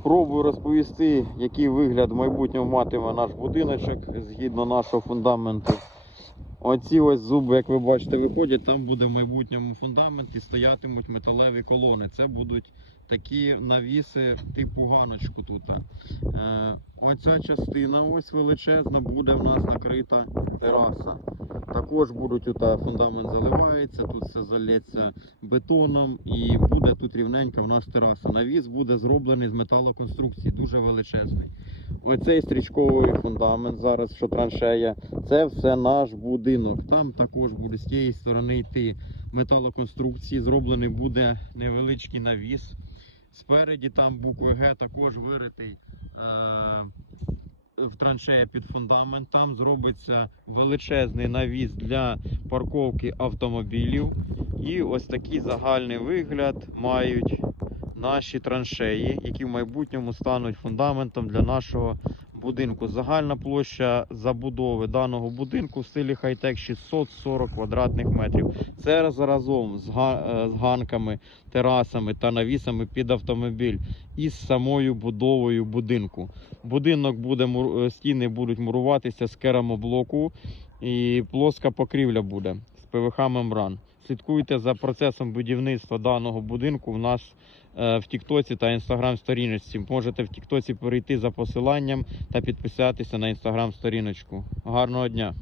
Спробую розповісти, який вигляд в майбутньому матиме наш будиночок згідно нашого фундаменту. Оці ось зуби, як ви бачите, виходять, там буде в майбутньому фундамент і стоятимуть металеві колони. Це будуть такі навіси типу ганочку тут. Оця частина ось величезна буде в нас накрита тераса. Також будуть тут фундамент заливається, тут все залється бетоном і буде тут рівненька в нас тераса. Навіс буде зроблений з металоконструкції, дуже величезний. Оцей стрічковий фундамент зараз, що траншея, це все наш будинок. Там також буде з тієї сторони йти металоконструкції. Зроблений буде невеличкий навіс. Спереді там буквою Г також виритий. Е- в траншея під фундамент. Там зробиться величезний навіс для парковки автомобілів. І ось такий загальний вигляд мають наші траншеї, які в майбутньому стануть фундаментом для нашого будинку. Загальна площа забудови даного будинку в стилі хай-тек 640 квадратних метрів. Це разом е, з ганками, терасами та навісами під автомобіль і з самою будовою будинку. Будинок буде е, стіни будуть муруватися з керамоблоку і плоска покрівля буде з ПВХ мембран. Слідкуйте за процесом будівництва даного будинку в нас е, в Тіктоці та інстаграм сторіночці. Можете в Тіктоці перейти за посиланням та підписатися на інстаграм сторіночку. Гарного дня!